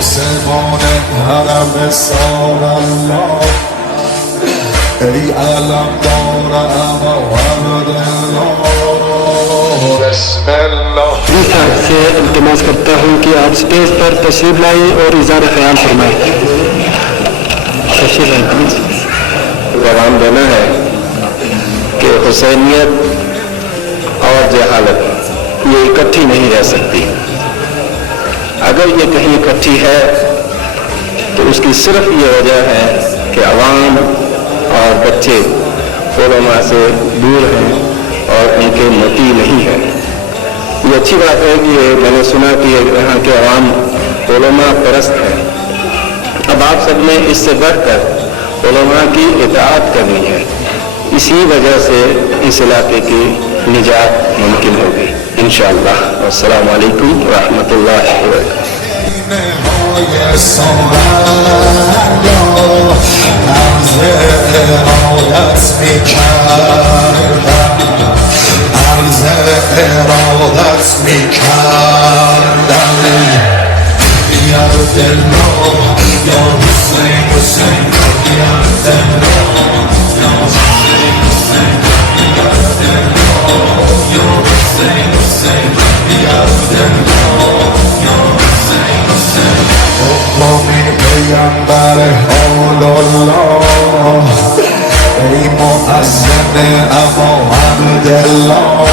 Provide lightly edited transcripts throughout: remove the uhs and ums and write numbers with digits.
آسمان حرم سال الله ای علم دار عبدالله بسم الله. प्लीज आपसे इल्तिमास करता हूँ कि आप स्टेज पर तशरीफ लाएं और इज़हार ख्याल फरमाएं। तशरीफ लाएं प्लीज। पैगाम देना है कि हुसैनियत और जहालत ये इकट्ठी नहीं रह सकती। अगर ये कहीं इकट्ठी है तो उसकी सिर्फ ये वजह है कि अवाम और बच्चे उलमा से दूर हैं और उनके मोती नहीं है। ये अच्छी बात है कि मैंने सुना कि यहाँ के अवाम उलमा परस्त है। अब आप सब ने इससे बढ़कर उलमा की इताअत करनी है। इसी वजह से इस इलाके की निजात मुमकिन होगी इंशाअल्लाह। अस्सलामु अलैकुम व रहमतुल्लाहि व बरकातहू। پیامبر حال الله ای مؤذن ابا عبدالله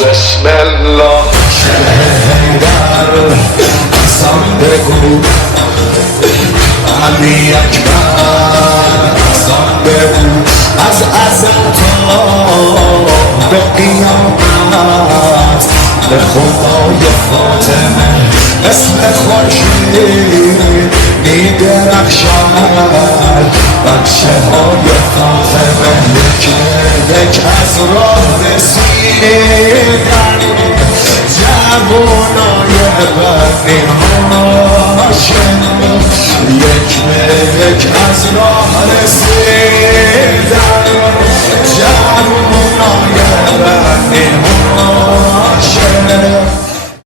بسم الله. شهیدر قسم بگو علی اکبر قسم بگو از ازل تا به قیامت به خدای فاطمه مثل خورشید میدرخشد بچه های فاطمه یک یک از راه رسیدن جوانای بنی هاشم یک یک از راه رسیدن